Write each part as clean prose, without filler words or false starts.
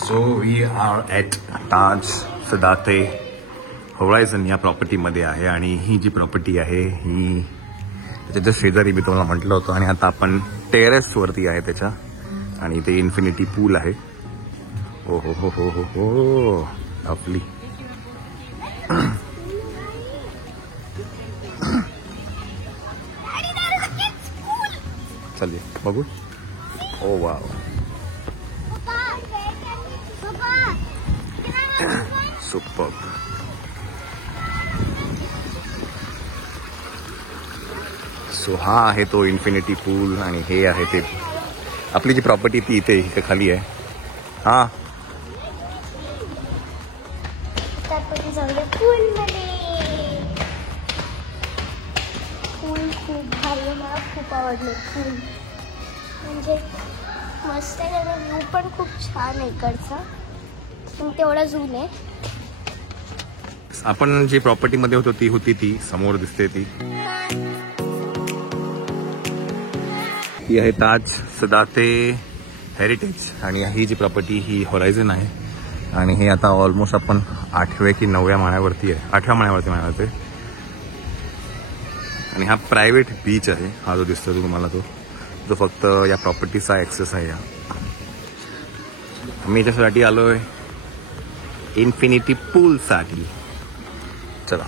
So we R at Taj सदाते horizon या प्रॉपर्टीमध्ये आहे आणि ही जी प्रॉपर्टी आहे ही त्याच्या शेजारी मी तुम्हाला म्हटलं होतं आणि आता आपण टेरेसवरती आहे त्याच्या आणि इथे इन्फिनिटी पूल आहे. ओ हो हो हो हो हो लवली. चलिए बघू. ओ वाव सुपर. सो हा आहे तो इन्फिनिटी पूल आणि हे आहे ते आपली जी प्रॉपर्टी ती इथे खाली आहे. हा फूल खूप भारी, मला खूप आवडले फूल. म्हणजे मस्त आहे त्याचा व्ह्यू पण खूप छान आहे इकडचा, पण तेवढा झूम आहे. आपण जी प्रॉपर्टीमध्ये होतो ती होती ती समोर दिसते ती आहे ताज सदाते हेरिटेज आणि ही जी प्रॉपर्टी ही होरायझन आहे आणि हे आता ऑलमोस्ट आपण 8व्या की 9व्या माळ्यावरती आहे. 8व्या माळ्यावरती म्हणायचं. आणि हा प्रायव्हेट बीच आहे. हा जो दिसतो तुम्हाला जो फक्त या प्रॉपर्टीचा ॲक्सेस आहे. आम्ही याच्यासाठी आलोय इन्फिनिटी पूलसाठी. चला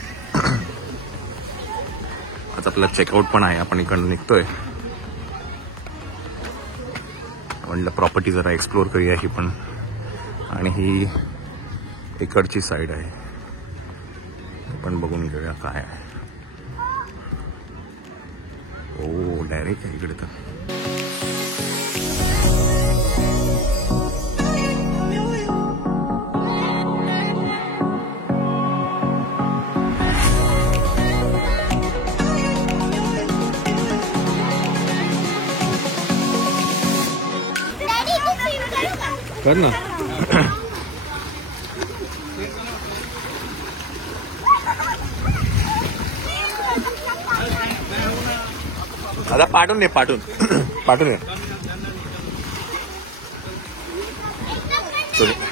आज आपला चेकआउट पण आहे. आपण इकडनं निघतोय. म्हटलं प्रॉपर्टी जरा एक्सप्लोर करूया ही पण. आणि ही इकडची साईड आहे. पण बघून घेऊया काय आहे. ओ डायरेक्ट आहे इकडे तर. कर ना. आता पाठवून दे पाठवून दे.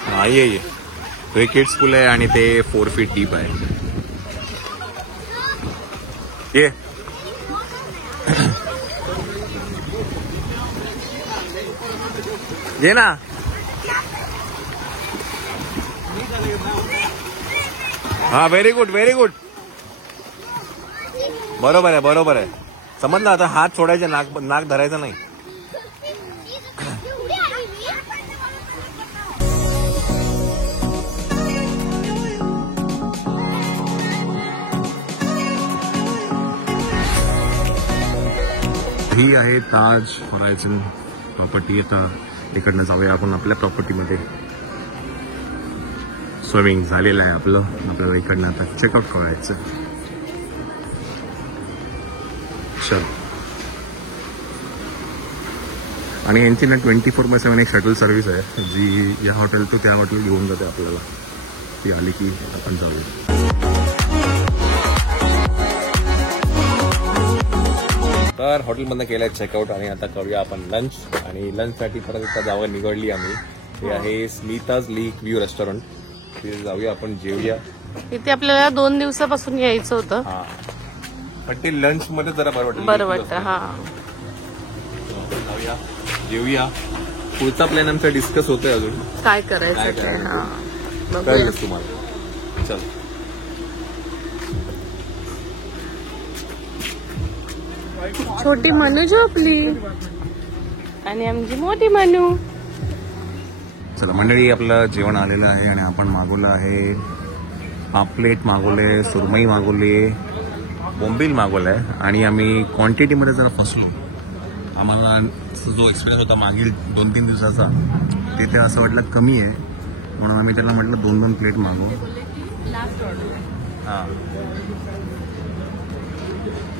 हा ये तो किड्स पूल आहे आणि ते 4 फीट डीप आहे. ये ना. हा व्हेरी गुड बरोबर आहे. समजलं. आता हात सोडायचे, नाक धरायचं नाही. ही आहे ताज होरायझन प्रॉपर्टी. आता इकडनं जाऊया आपण आपल्या प्रॉपर्टीमध्ये. स्विमिंग झालेलं आहे आपलं. आपल्याला इकडनं आता चेकआउट करायचं. चल. आणि यांची ना 24/7 एक शटल सर्व्हिस आहे जी या हॉटेल टू त्या हॉटेल घेऊन जाते आपल्याला. ती आली की आपण जाऊया. तर हॉटेलमधनं केलं आहे चेकआउट आणि आता करूया आपण लंच. आणि लंचसाठी परत एकदा जागा निवडली आम्ही. हे आहे स्मिताज लेक व्ह्यू रेस्टॉरंट. तिथे जाऊया आपण, जेवूया. इथे आपल्याला 2 दिवसापासून यायचं होतं. हा पण ते लंच मध्ये जरा बरं वाटतं. हा जाऊया, जेवूया. पुढचा प्लॅन आमचा डिस्कस होतोय अजून काय करायचं ते. हा कळेलच तुम्हाला. चल. छोटी मनू झोपली आणि आमची मोठी मनू. चला मंडळी, आपलं जेवण आलेलं आहे आणि आपण मागवलं आहे पापलेट मागवले, सुरमई मागवली, बोंबील मागवलाय. आणि आम्ही क्वांटिटीमध्ये जरा फसलो. आम्हाला जो एक्सपिरियन्स होता मागील 2-3 दिवसाचा तिथे असं वाटलं कमी आहे म्हणून आम्ही त्याला म्हटलं 2-2 प्लेट मागवू. हां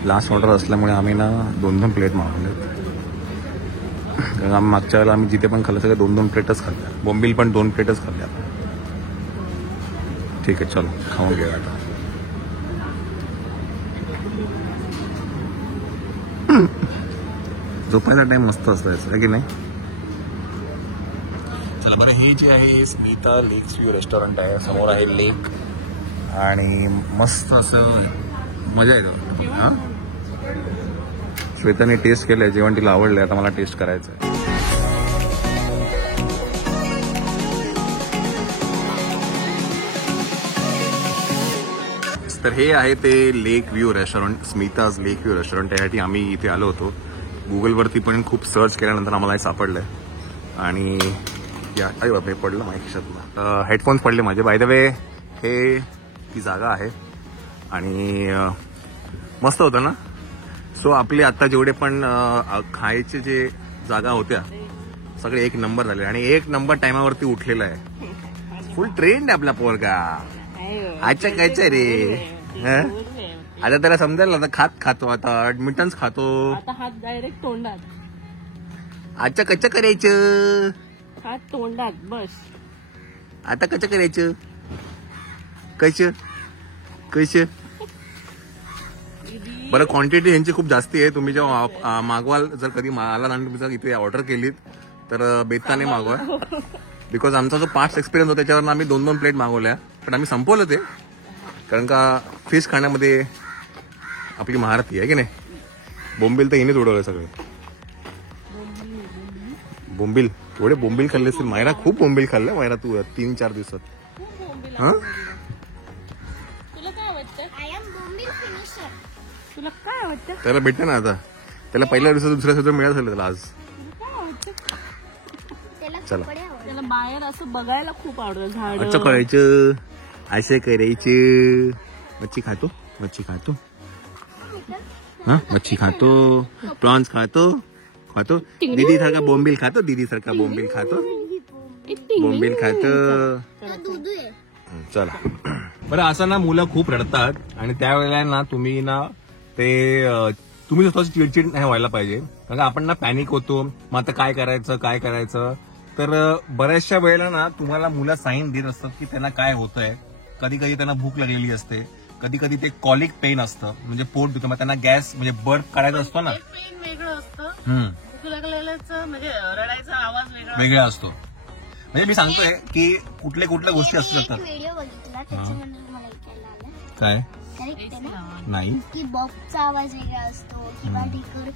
लास्ट ऑर्डर असल्यामुळे आम्ही ना 2-2 प्लेट मागवले. कारण आम्ही मागच्या वेळेला आम्ही जिथे पण खाल्लं सगळं 2-2 प्लेटच खाल्ल्या. बोंबील पण 2 प्लेटच खाल्ल्या. ठीक आहे, चलो खाऊन घेऊया आता. झोपायचा टाइम मस्त असतो याचा, की नाही. चला बरं हे जे आहे हे स्मिता लेक्स व्ह्यू रेस्टॉरंट आहे. समोर आहे लेक आणि मस्त असं मजा येतो. हां, श्वेताने टेस्ट केलंय जेवण, तिला आवडलंय. आता मला टेस्ट करायचं आहे. तर हे आहे ते लेक व्ह्यू रेस्टॉरंट, स्मिताज लेक व्ह्यू रेस्टॉरंट. त्यासाठी आम्ही इथे आलो होतो. गुगलवरती पण खूप सर्च केल्यानंतर आम्हाला हे सापडलंय. आणि अरे बापरे, पडलं माझ्या खिशातनं. हेडफोन्स पडले माझे. बाय द वे हे ती जागा आहे आणि मस्त होतं ना. सो आपले आता जेवढे पण खायचे जे जागा होत्या सगळे एक नंबर झाले आणि एक नंबर टायमावरती उठलेला आहे. फुल ट्रेंड आहे आपला पोरगा. अच्छा कायचं रे. आता त्याला समजायला आता खातो आता ऍडमिटन्स खातो. आता हात डायरेक्ट तोंडात. अच्छा कच्चं करायचं. हात तोंडात बस. आता कच्चं करायचं. कैचं कैचं. बरं क्वांटिटी यांची खूप जास्ती आहे. तुम्ही जेव्हा मागवाल, जर कधी आला आणि तुम्ही जर इथे ऑर्डर केलीत तर बेताने मागवा. बिकॉज आमचा जो पास्ट एक्सपिरियन्स होता त्याच्यावर आम्ही 2-2 प्लेट मागवल्या, पण आम्ही संपवलं ते. कारण का फिश खाण्यामध्ये आपली महारथी आहे की नाही. बोंबील तर हिनेच उडवलं सगळे. बोंबील थोडे बोंबील खाल्ले असतील. मायरा खूप बोंबील खाल्लं मायरा तू 3-4 दिवसात. हा, तुला काय वाटतं? आय एम बोंबील फिनिशर. तुला काय वाटतं? त्याला भेटतं ना आता. त्याला पहिल्या दिवसात दुसऱ्या दिवसात मिळालं झालं त्याला आज. काय वाटतं? त्याला चला. कपडे आवडतात. त्याला बाहेर असं बघायला खूप आवडतं. झाड. अच्छा करायचं, असं करायचं. मच्छी खातो, मच्छी खातो. हा, मच्छी खातो, प्रॉन्स खातो खातो. दीदी सारखा बोंबील खातो, दीदी सारखा बोंबील खातो, बोंबील खातो. दूध आहे. चला. बरं असं ना मुलं खूप रडतात आणि त्यावेळेला ना तुम्ही ना ते तुम्ही स्वतःची चिडचिड नाही व्हायला पाहिजे. कारण का आपण ना पॅनिक होतो. मग आता काय करायचं काय करायचं. तर बऱ्याचशा वेळेला ना तुम्हाला मुलं साईन देत असतात की त्यांना काय होतंय. कधी कधी त्यांना भूक लागलेली असते, कधी कधी ते कॉलिक पेन असतं, म्हणजे पोट दुखतं. मग त्यांना गॅस म्हणजे बर्प काढायचा असतो ना. पेन वेगळं असतं. हम्म, भूक लागलेल्याचं म्हणजे रडायचा आवाज वेगळा असतो. म्हणजे मी सांगतोय की कुठल्या कुठल्या गोष्टी असू एक शकतात. व्हिडिओ बघितला त्याच्यामध्ये मला ऐकायला आलं. काय करेक्ट आहे ना, नाही की बॉक्सचा आवाज वेगळा असतो किंवा ढिकर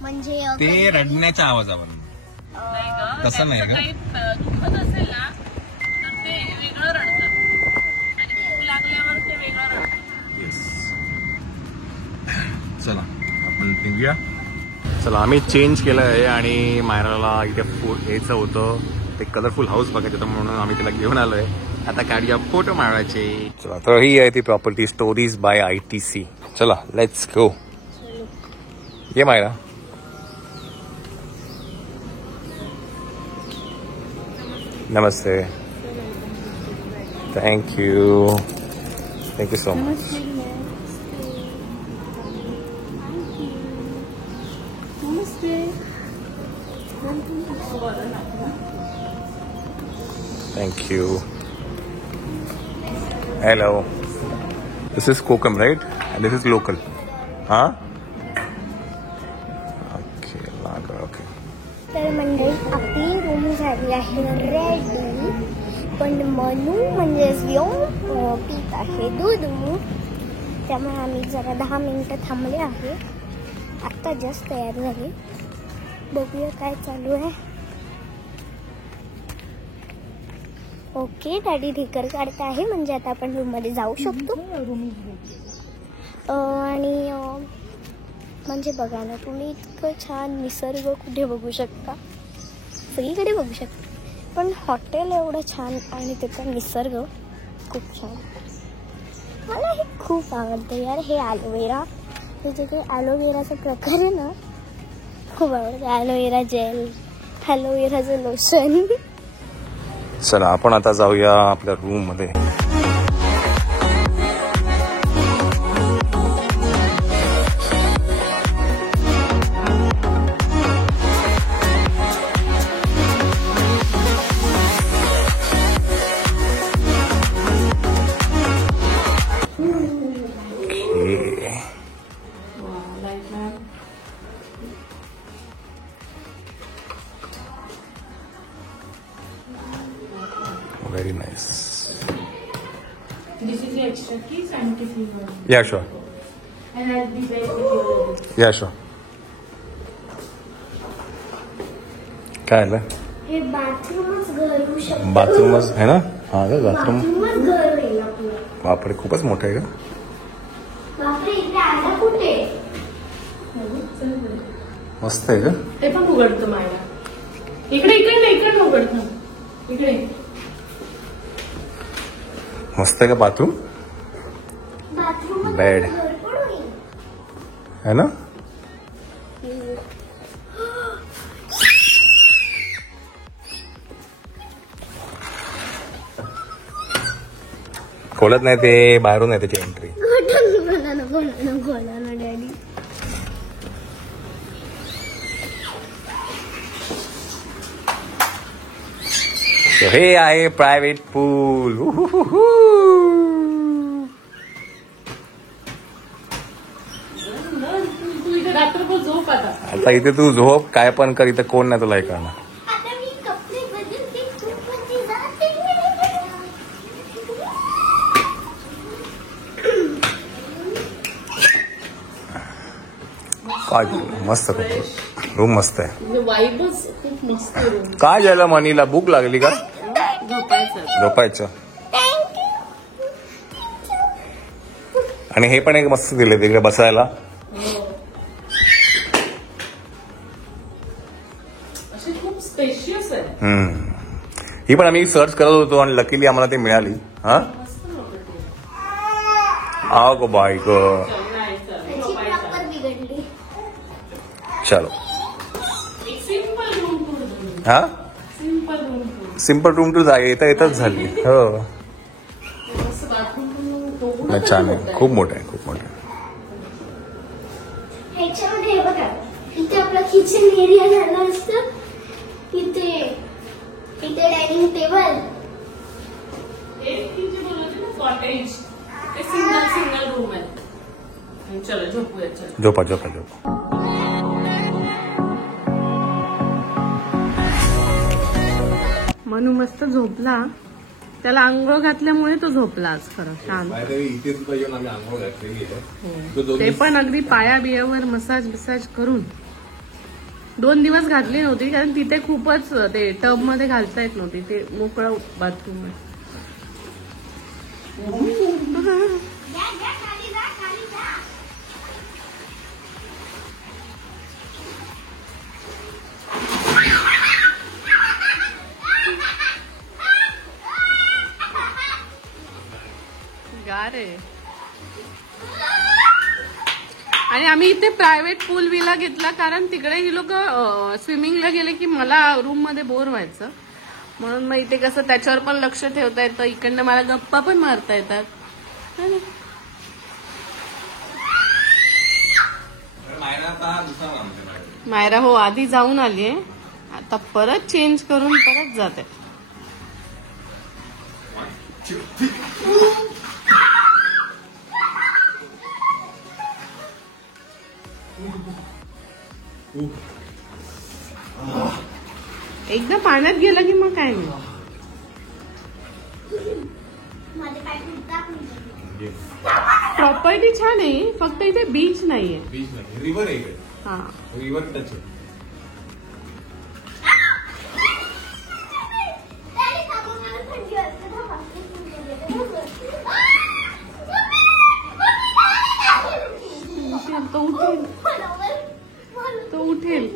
म्हणजे ते रडण्याच्या आवाजावर. तसं नाही का. काही दुखत असेल ना तर ते वेगळं रडतात आणि भूक लागल्यावर ते वेगळं रडतात. येस. चला आपण निघूया. चला आम्ही चेंज केलं आहे आणि मायराला इथे यायचं होतं. ते कलरफुल हाऊस बघायचं होतं म्हणून आम्ही तिला घेऊन आलोय. आता काढूया फोटो मारायचे. चला तर ही आहे ती प्रॉपर्टी, स्टोरीज बाय ITC. चला लेट्स गो. ये मायरा. नमस्ते. Thank you so much. Thank you. Hello. This is Kokam, right? And this is local. Huh? Okay, lager. Okay. तर मंडळी आपली रूम झाली आहे रेडी. पण मनू म्हणजे पीत आहे दूध. त्यामुळे आम्ही जरा 10 मिनिटं थांबले आहे. आत्ता जस्ट तयार झाली. बघूया काय चालू आहे. ओके, डॅडी ढिकर काढत आहे म्हणजे आता आपण रूम मध्ये जाऊ शकतो. आणि म्हणजे बघा ना तुम्ही, इतकं छान निसर्ग कुठे बघू शकता, सगळीकडे बघू शकता. पण हॉटेल एवढं छान आणि त्याचा निसर्ग खूप छान. मला हे खूप आवडतं यार. हे ॲलोवेरा, त्याचे ते ॲलोवेराचा प्रकार आहे ना, खूप आवडतं. ॲलोवेरा जेल, ॲलोवेराचं लोशन. चला आपण आता जाऊया आपल्या रूम मध्ये. Very nice. This is the extra keys and tiffin one. Yeah sure, And I'll be back with you. Yeah sure. काय आलं? हे बाथरूमच घर होऊ शकतं. बाथरूमच आहे ना? हा का बाथरूम? बाथरूमच घर आहे आपलं. बापरे खूपच मोठं आहे का? बापरे इथे आला कुठे? मस्त आहे का? ते पण उघडतं मायला. इकडे इकडे इकडे उघडतं. इकडे. मस्त आहे का बाथरूम? बाथरूम बेड है ना? खोलत नाही ते, बाहेरून आहे त्याची एंट्री. डॅडी हे आहे प्रायव्हेट पूल. तू इथे रात्रभर झोप आता. आता इथे तू झोप, काय पण कर, इथे कोण नाही तुला हे करणार. आता मी कपडे बदलते खूप म्हणजे जाते. काय मस्त रूम मस्त आहे. म्हणजे वाईबच खूप मस्त रूम. काय झालं मनीला, भूक लागली का? झोपायचं. झोपायचं. आणि हे पण एक मस्त दिले तिकडे बसायला. अशी खूप स्पेशियस आहे. ही पण आम्ही सर्च करत होतो आणि लकीली आम्हाला ते मिळाली. हा मस्त नव्हतं ते. आओ गो बाई ग. नाही चल, त्याची झोपायचं. प्रॉपर बिघडली. चलो. एक सिंपल रूम टूर. हा simple room tour. Simple room tour जागे येता येतच झाली. हो मस्त बाथरूम पण नाही, छान आहे, खूप मोठं आहे, खूप मोठं आहे. ह्याच्यामध्ये हे बघा, इथे आपलं किचन एरिया झालं असतं. इथे डायनिंग टेबल. एक ती जी बोलत ना कॉटेज, ते सिंगल रूम आहे. चलो झोपूया. चल झोपा झोपा झोपा. मनू मस्त झोपला. त्याला आंघोळ घातल्यामुळे तो झोपला आज खरं शांत. इथे सुद्धा येऊन आम्ही आंघोळ घातलेली आहे. ते पण अगदी पाया बियावर मसाज करून 2 दिवस घातली नव्हती, कारण तिथे खूपच ते टब मध्ये घालता येत नव्हती. ते मोकळं बाथरूम आहे. गार आहे. आणि आम्ही इथे प्रायव्हेट पूल विला घेतला, कारण तिकडे ही लोक स्विमिंगला गेले की मला रूम मध्ये बोर व्हायचं. म्हणून मग इथे कसं त्याच्यावर पण लक्ष ठेवता येतं, इकडनं मला गप्पा पण मारता येतात. मायरा हो आधी जाऊन आलीये, आता परत चेंज करून परत जाते. एकदा पाण्यात गेलं की मग काय नाही. प्रॉपर्टी छान आहे, फक्त इथे बीच नाहीये. रिव्हर आहे इकडे. हा रिव्हर टच आहे. तो उठेल, तो उठेल.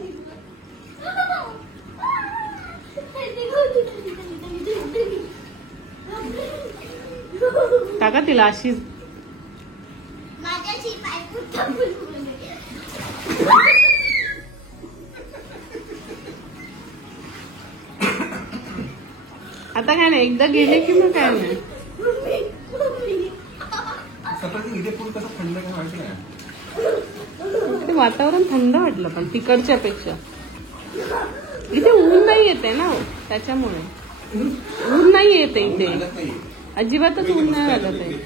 टाका तिला अशीच. आता काय नाही, एकदा गेले की मग काय नाही. इथे पूल कसं थंड काय माहिती नाही. ते वातावरण थंड वाटलं, पण तिकडच्या पेक्षा इथे ऊन नाही येते ना, त्याच्यामुळे ऊन नाही येते इथे, अजिबातच ऊन नाही लागत आहे.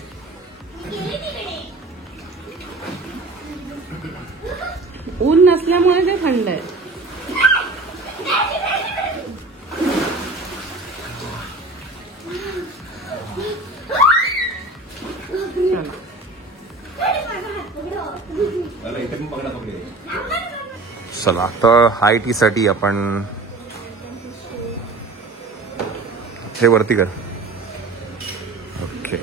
ऊन नसल्यामुळे ते थंड आहे. चला तर हाय टी साठी आपण हे वरती कर. ओके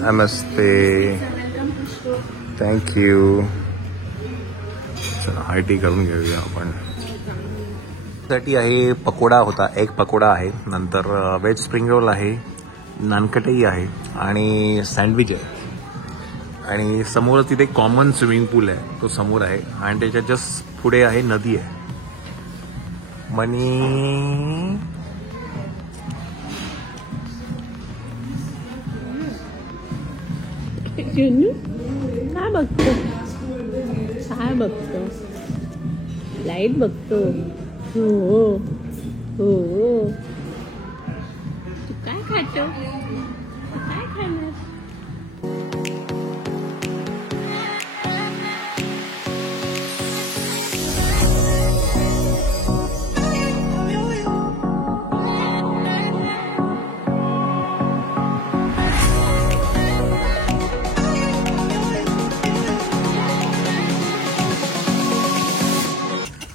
नमस्ते थँक्यू. चला हाय टी करून घेऊया आपण. साठी आहे पकोडा होता, एक पकोडा आहे, नंतर वेज स्प्रिंग रोल आहे, नानकटई आहे आणि सँडविच आहे. आणि समोरच तिथे कॉमन स्विमिंग पूल आहे, तो समोर आहे आणि त्याच्या जस्ट पुढे आहे नदी आहे. मनी काय बघतो, काय बघतो, लाईट बघतो. हो हो तू काय खातो, तू काय खाणार.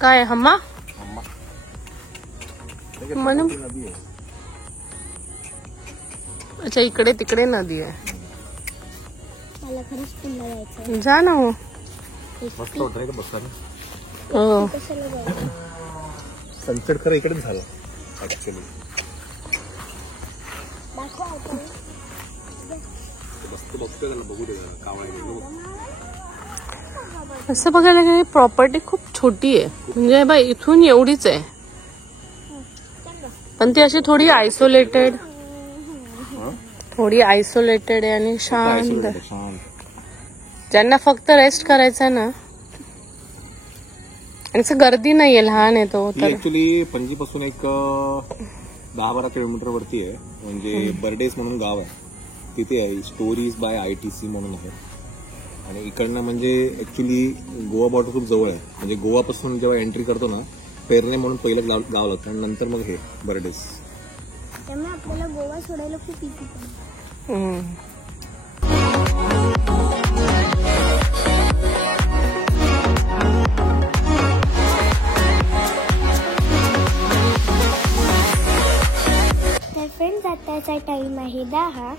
काय हम्मा म्हणून. अच्छा इकडे तिकडे नदी आहे. मला खरंच पुन्हा जायचं. जा ना हो. मस्त होतं नाही का बसताना. हो कशाला जायचं. सनसेट खरं इकडेच झालं ऍक्च्युली. दाखव आता. मस्त बघतोय त्याला, बघू दे कावळा. असं बघायला गेलं प्रॉपर्टी खूप छोटी आहे, म्हणजे बाई इथून एवढीच आहे, पण ती अशी थोडी आयसोलेटेड आहे आणि शांत. ज्यांना फक्त रेस्ट करायचा ना, आणि असं गर्दी नाहीये, लहान आहे तो तर. ऍक्च्युली पणजी पासून एक 10-12 किलोमीटर वरती आहे, म्हणजे बर्डेस म्हणून गाव आहे, तिथे आहे. स्टोरीज बाय ITC म्हणून आहे. आणि इकडनं म्हणजे ऍक्च्युली गोवा बॉर्डर खूप जवळ आहे, म्हणजे गोवापासून जेव्हा एंट्री करतो ना, पेरणे म्हणून पहिलं गाव लागतं आणि नंतर मग हे बर्डेस. त्यामुळे आपल्याला गोवा सोडायला खूप इझी पडतं. तर फ्रेंड्स आताचा टाईम आहे 10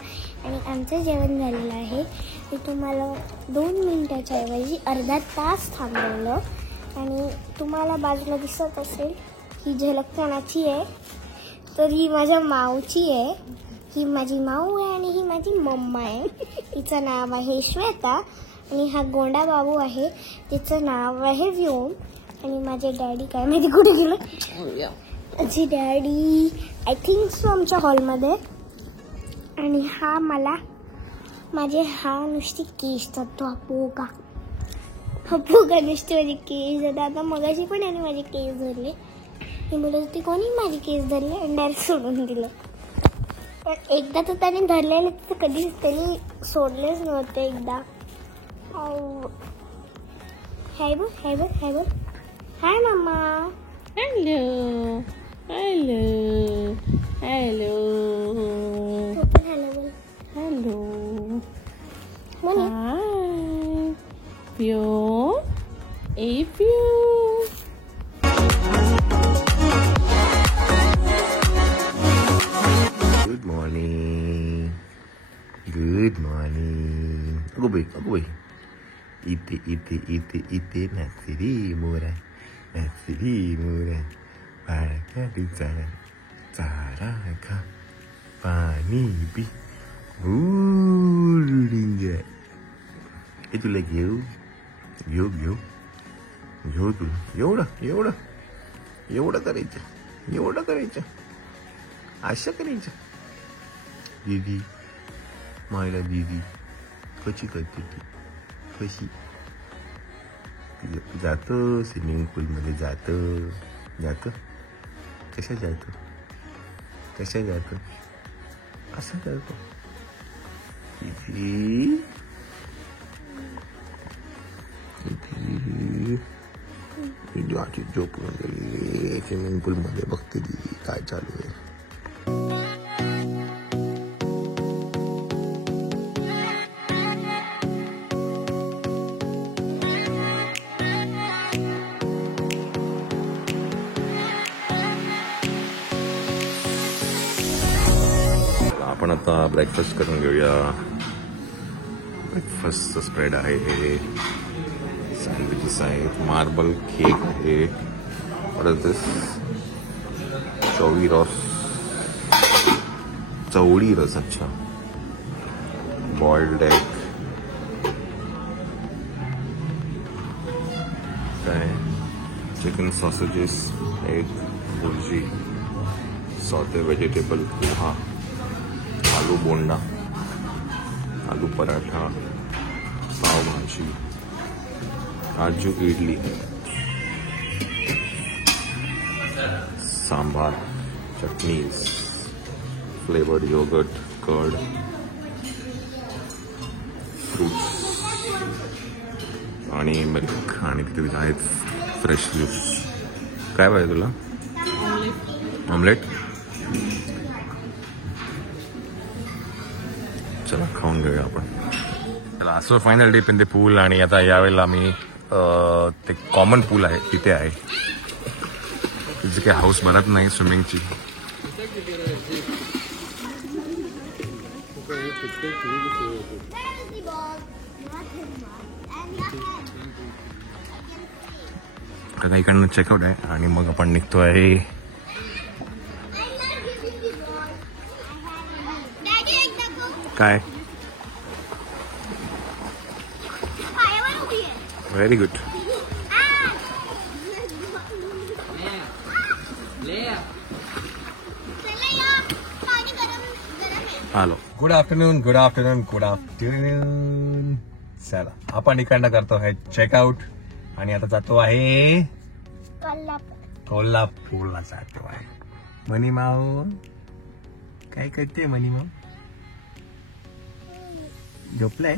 आणि आमचं जेवण झालेलं आहे. मी तुम्हाला 2 मिनिटाच्या ऐवजी अर्धा तास थांबवलं. आणि तुम्हाला बाजूला दिसत असेल ही झलक कोणाची आहे, तर ही माझ्या माऊची आहे. ही माझी माऊ आहे आणि ही माझी मम्मा आहे. तिचं नाव आहे श्वेता. आणि हा गोंडा बाबू आहे, तिचं नाव आहे व्योम. आणि माझे डॅडी काय माहिती कुठे गेलं. माझी डॅडी आय थिंक सो आमच्या हॉलमध्ये. आणि हा मला हा नुसती केस जातो, पोगा नुसती माझी केस जातात. आता मगाशी पण याने माझे केस धरले. मी बोलत होती कोणी माझी केस धरले आणि डायरेक्ट सोडून दिलं. पण एकदा तर त्याने धरलेले तर कधीच त्यांनी सोडलेच नव्हते. एकदा हाय बोल, हाय बोल, हाय बोल. हाय मम्मा. Hello hello hello. तू पण हॅलो बोल. हॅलो म्हणे हाय प्यो ए प्यो. Good morning, good morning. अगो बाई इथे इथे इथे इथे नाचरी मोरा, नाचरी मोरा. बाळक्या दिवसाला चारा खा, पाणी पी, उडिंग. हे तुला घेऊ घेऊ घेऊ घेऊ तुला. एवढं करायचं, आशा करायचं. दीदी मायला दीदी कशी करते ती, कशी जातं स्विमिंग पूलमध्ये जातं कशा जातं असं करतो. दीदी झोपून गेली स्विमिंग पूलमध्ये. बघते दीदी काय चालू आहे. आपण आता ब्रेकफास्ट करून घेऊया. ब्रेकफास्टचं स्प्रेड आहे हे, सँडविचेस आहेत, मार्बल केक आहे, व्हॉट इज दिस, चवळी रस, अच्छा, बॉइल्ड एग, काय chicken sausages, egg bhurji, saute vegetable poha, aloo bonda, aloo paratha, pav bhaji, kaju idli, sambar, chutneys, flavoured yogurt, curd, fruits आणि मिल्क, आणि तिथे आहेत फ्रेश ज्यूस. काय पाहिजे तुला? ऑमलेट. चला खाऊन घेऊया आपण. चला, so final dip in the pool. आणि आता यावेळेला आम्ही ते कॉमन पूल आहे तिथे आहे, तिथे काही हाऊस भरत नाही स्विमिंगची. आता इकडनं चेकआउट आहे आणि मग आपण निघतो आहे काय. Very good. Hello, good afternoon, good afternoon, good afternoon. चला, आपण इकडनं करतो आहे चेकआउट आणि आता जातो आहे कोल्हापूरला जातो आहे. मनीमाऊ काय करते? मनीमाऊ झोपलाय.